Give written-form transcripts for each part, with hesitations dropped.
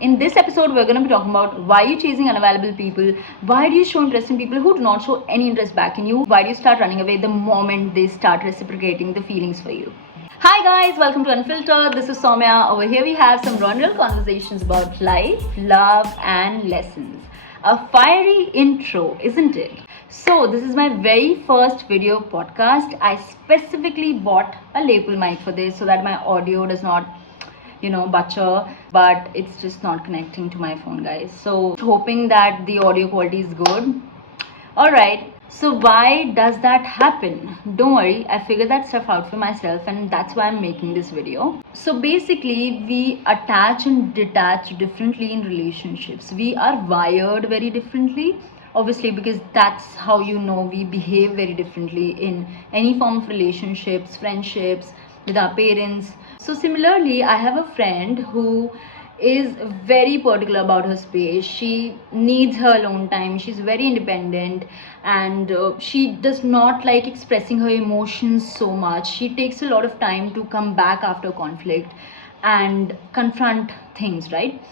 in this episode, we're going to be talking about why you're chasing unavailable people, why do you show interest in people who do not show any interest back in you, why do you start running away the moment they start reciprocating the feelings for you. Hi guys, welcome to Unfiltered. This is Somya. Over here we have some real conversations about life, love and lessons. A fiery intro, isn't it? So this is my very first video podcast. I specifically bought a lapel mic for this so that my audio does not butcher, but it's just not connecting to my phone, guys. So hoping that the audio quality is good. All right, so why does that happen? Don't worry, I figured that stuff out for myself, and that's why I'm making this video. So basically, we attach and detach differently in relationships. We are wired very differently, obviously, because that's how we behave very differently in any form of relationships, friendships, with our parents. So similarly, I have a friend who is very particular about her space. She needs her alone time. She's very independent, and she does not like expressing her emotions so much. She takes a lot of time to come back after conflict and confront things, right?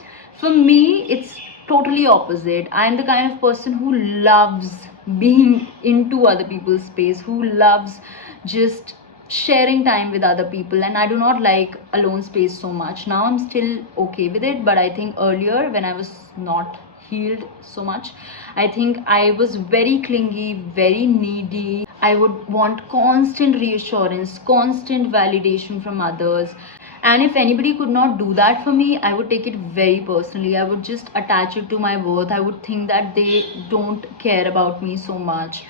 For me, it's totally opposite. I'm the kind of person who loves being into other people's space, who loves just sharing time with other people, and I do not like alone space so much. Now I'm still okay with it, but I think earlier, when I was not healed so much, I think I was very clingy, very needy. I would want constant reassurance, constant validation from others, and if anybody could not do that for me, I would take it very personally. I would just attach it to my worth. I would think that they don't care about me so much,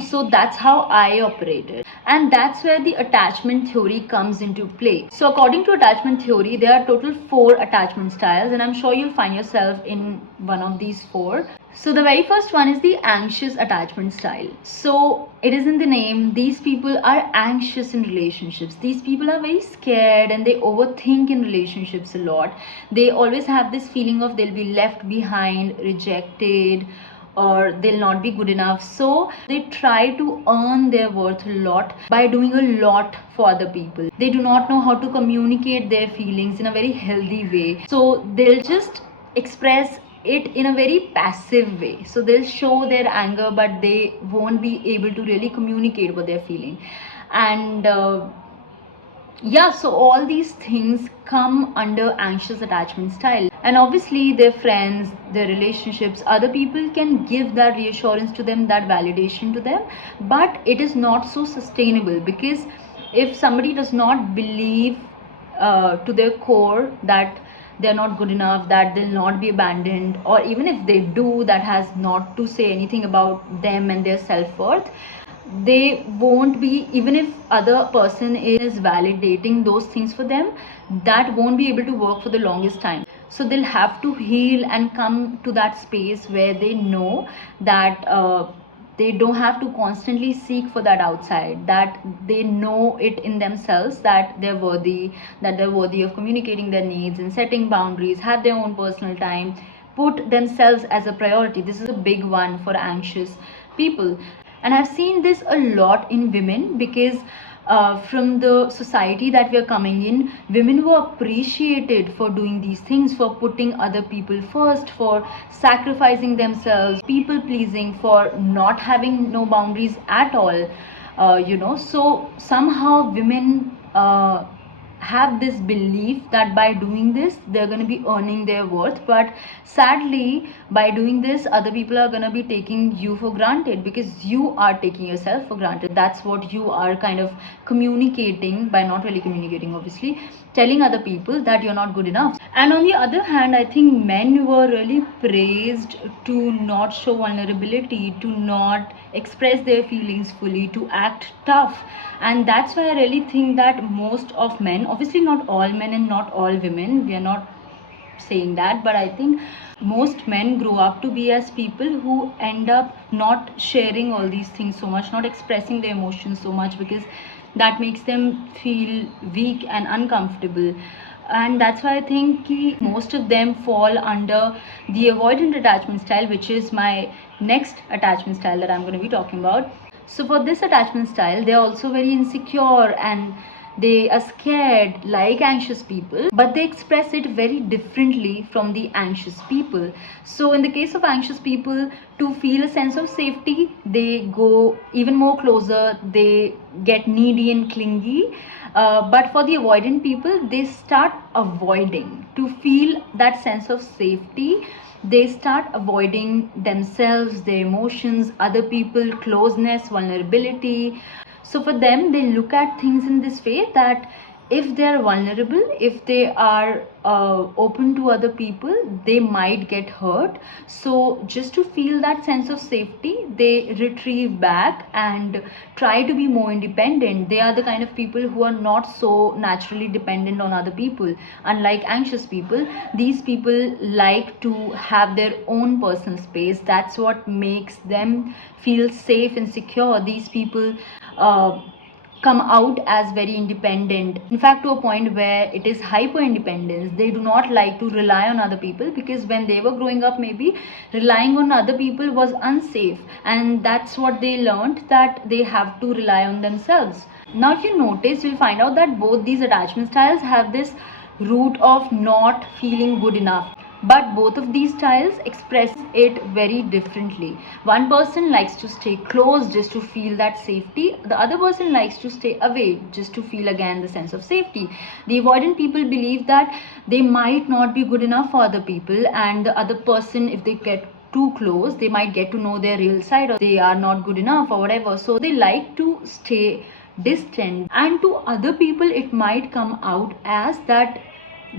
so that's how I operated, and that's where the attachment theory comes into play. So according to attachment theory, there are total 4 attachment styles, and I'm sure you'll find yourself in one of these 4. So the very first one is the anxious attachment style. So it is in the name. These people are anxious in relationships. These people are very scared and they overthink in relationships a lot. They always have this feeling of they'll be left behind, rejected, or they'll not be good enough. So they try to earn their worth a lot by doing a lot for other people. They do not know how to communicate their feelings in a very healthy way. So they'll just express it in a very passive way. So they'll show their anger, but they won't be able to really communicate what they're feeling. And so all these things come under anxious attachment style, and obviously their friends, their relationships, other people can give that reassurance to them, that validation to them, but it is not so sustainable, because if somebody does not believe to their core that they're not good enough, that they'll not be abandoned, or even if they do, that has not to say anything about them and their self-worth, they won't be, even if other person is validating those things for them, that won't be able to work for the longest time. So they'll have to heal and come to that space where they know that they don't have to constantly seek for that outside, that they know it in themselves, that they're worthy, of communicating their needs and setting boundaries, have their own personal time, put themselves as a priority. This is a big one for anxious people, and I've seen this a lot in women, because from the society that we are coming in, women were appreciated for doing these things, for putting other people first, for sacrificing themselves, people pleasing, for not having no boundaries at all. So somehow women have this belief that by doing this they're going to be earning their worth, but sadly by doing this other people are going to be taking you for granted, because you are taking yourself for granted. That's what you are kind of communicating by not really communicating, obviously telling other people that you're not good enough. And on the other hand, I think men were really praised to not show vulnerability, to not express their feelings fully, to act tough. And that's why I really think that most of men, obviously not all men and not all women, we are not saying that, but I think most men grow up to be as people who end up not sharing all these things so much, not expressing their emotions so much, because that makes them feel weak and uncomfortable. And that's why I think most of them fall under the avoidant attachment style, which is my next attachment style that I'm going to be talking about. So for this attachment style, they're also very insecure, and They are scared like anxious people, but they express it very differently from the anxious people. So in the case of anxious people, to feel a sense of safety, they go even more closer, they get needy and clingy. But for the avoidant people, they start avoiding. To feel that sense of safety, they start avoiding themselves, their emotions, other people, closeness, vulnerability. So for them, they look at things in this way that if they are vulnerable, if they are open to other people, they might get hurt. So just to feel that sense of safety, they retrieve back and try to be more independent. They are the kind of people who are not so naturally dependent on other people. Unlike anxious people, these people like to have their own personal space. That's what makes them feel safe and secure. These people uh, come out as very independent, in fact to a point where it is hyper independence. They do not like to rely on other people, because when they were growing up, maybe relying on other people was unsafe, and that's what they learned, that they have to rely on themselves. Now if you notice, you'll find out that both these attachment styles have this root of not feeling good enough, but both of these styles express it very differently. One person likes to stay close just to feel that safety, the other person likes to stay away just to feel again the sense of safety. The avoidant people believe that they might not be good enough for other people, and the other person, if they get too close, they might get to know their real side, or they are not good enough or whatever, so they like to stay distant. And to other people, it might come out as that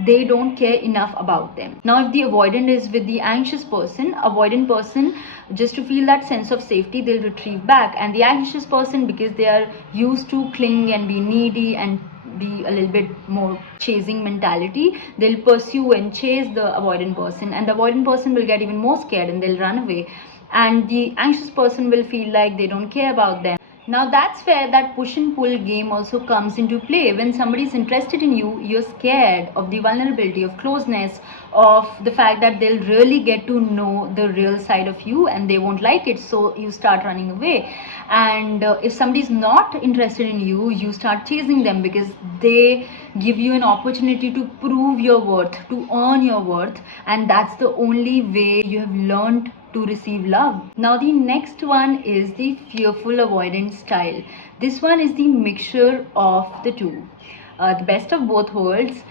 they don't care enough about them. Now if the avoidant is with the anxious person, avoidant person, just to feel that sense of safety, they'll retrieve back, and the anxious person, because they are used to cling and be needy and be a little bit more chasing mentality, they'll pursue and chase the avoidant person, and the avoidant person will get even more scared and they'll run away, and the anxious person will feel like they don't care about them. Now that's where that push and pull game also comes into play. When somebody is interested in you, you're scared of the vulnerability, of closeness, of the fact that they'll really get to know the real side of you and they won't like it, so you start running away. And if somebody's not interested in you, you start chasing them, because they give you an opportunity to prove your worth, to earn your worth, and that's the only way you have learned to receive love. Now the next one is the fearful avoidance style. This one is the mixture of the two, the best of both worlds.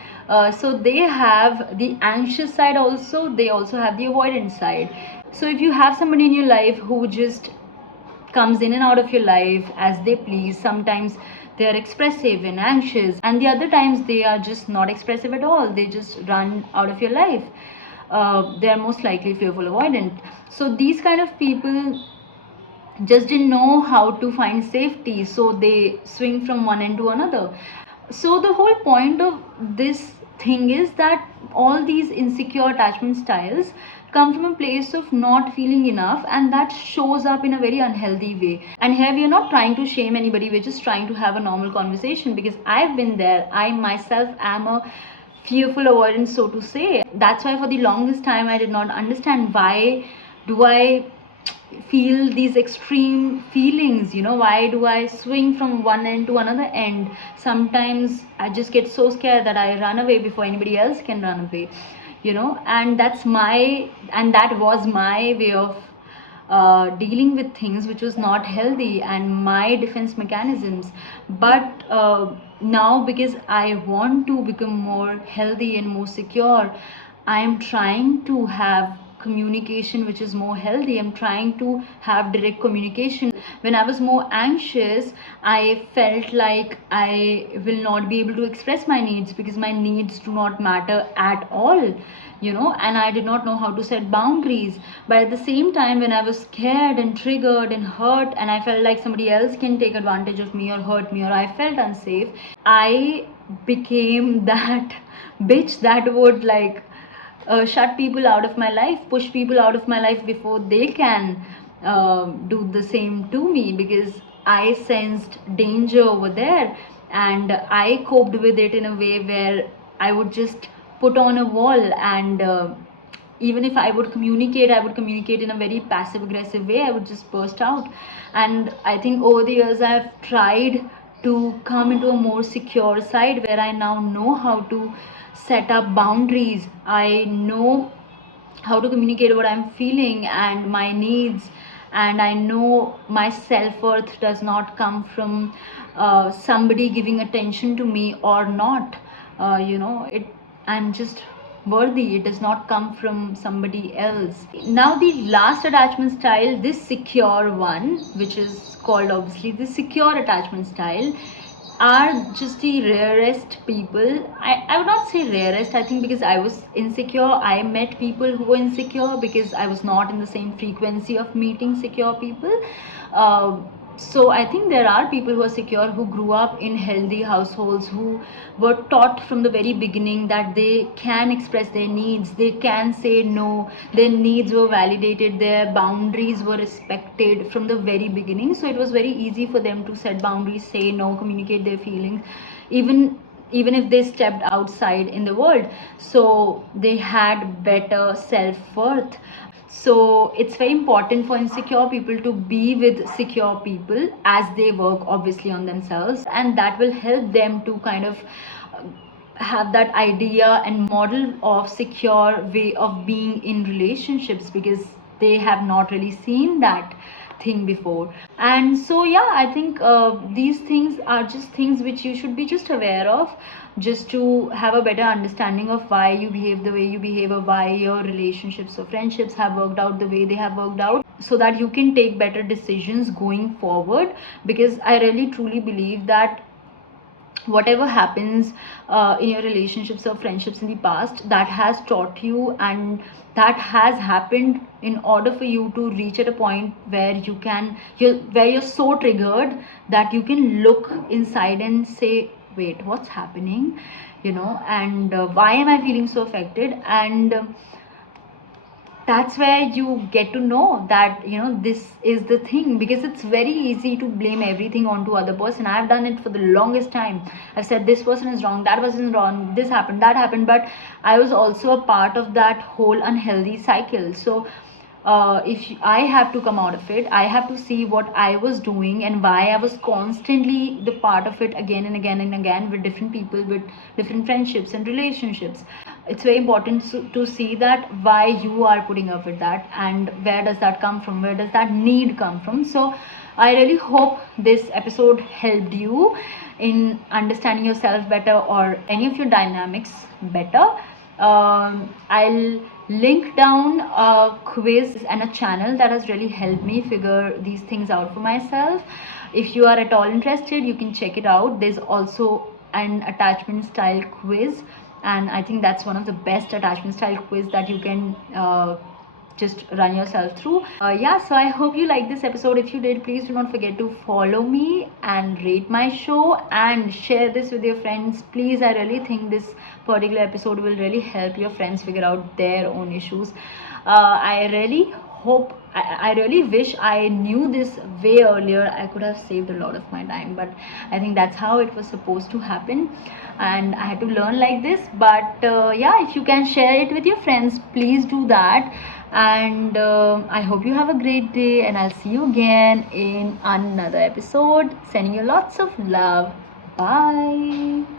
So they have the anxious side also, they also have the avoidant side. So if you have somebody in your life who just comes in and out of your life as they please, sometimes they are expressive and anxious, and the other times they are just not expressive at all, they just run out of your life, they are most likely fearful avoidant. So these kind of people just didn't know how to find safety, so they swing from one end to another. So the whole point of this thing is that all these insecure attachment styles come from a place of not feeling enough, and that shows up in a very unhealthy way. And here we are not trying to shame anybody, we're just trying to have a normal conversation, because I've been there. I myself am a fearful avoidance, so to say. That's why for the longest time I did not understand, why do I feel these extreme feelings, why do I swing from one end to another end? Sometimes I just get so scared that I run away before anybody else can run away, and that was my way of dealing with things, which was not healthy, and my defense mechanisms. But now, because I want to become more healthy and more secure, I am trying to have communication which is more healthy. I'm trying to have direct communication. When I was more anxious, I felt like I will not be able to express my needs, because my needs do not matter at all, and I did not know how to set boundaries. But at the same time, when I was scared and triggered and hurt, and I felt like somebody else can take advantage of me or hurt me, or I felt unsafe, I became that bitch that would like shut people out of my life, push people out of my life before they can do the same to me, because I sensed danger over there, and I coped with it in a way where I would just put on a wall, and even if I would communicate, I would communicate in a very passive aggressive way. I would just burst out. And I think over the years I've tried to come into a more secure side where I now know how to set up boundaries. I know how to communicate what I'm feeling and my needs, and I know my self-worth does not come from somebody giving attention to me or not. It I'm just worthy. It does not come from somebody else. Now the last attachment style, this secure one, which is called obviously the secure attachment style, are just the rarest people. I would not say rarest, I think, because I was insecure. I met people who were insecure because I was not in the same frequency of meeting secure people. Uh, so I think there are people who are secure who grew up in healthy households, who were taught from the very beginning that they can express their needs, they can say no, their needs were validated, their boundaries were respected from the very beginning. So it was very easy for them to set boundaries, say no, communicate their feelings, even if they stepped outside in the world. So they had better self-worth. So it's very important for insecure people to be with secure people as they work obviously on themselves, and that will help them to kind of have that idea and model of secure way of being in relationships, because they have not really seen that thing before. And so yeah, I think these things are just things which you should be just aware of, just to have a better understanding of why you behave the way you behave, or why your relationships or friendships have worked out the way they have worked out, so that you can take better decisions going forward. Because I really truly believe that whatever happens in your relationships or friendships in the past, that has taught you, and that has happened in order for you to reach at a point where you're so triggered that you can look inside and say, wait, what's happening, and why am I feeling so affected? And that's where you get to know that this is the thing. Because it's very easy to blame everything onto other person. I've done it for the longest time. I've said this person is wrong, that person is wrong, this happened, that happened, but I was also a part of that whole unhealthy cycle. So if I have to come out of it, I have to see what I was doing and why I was constantly the part of it again and again and again, with different people, with different friendships and relationships. It's very important to see that why you are putting up with that, and where does that come from, where does that need come from. So I really hope this episode helped you in understanding yourself better, or any of your dynamics better. I'll link down a quiz and a channel that has really helped me figure these things out for myself. If you are at all interested, you can check it out. There's also an attachment style quiz, and I think that's one of the best attachment style quiz that you can just run yourself through. Yeah, so I hope you like this episode. If you did, please do not forget to follow me and rate my show and share this with your friends. Please, I really think this particular episode will really help your friends figure out their own issues. I really hope, I really wish I knew this way earlier. I could have saved a lot of my time, but I think that's how it was supposed to happen, and I had to learn like this. But yeah, if you can share it with your friends, please do that. And I hope you have a great day, and I'll see you again in another episode. Sending you lots of love. Bye.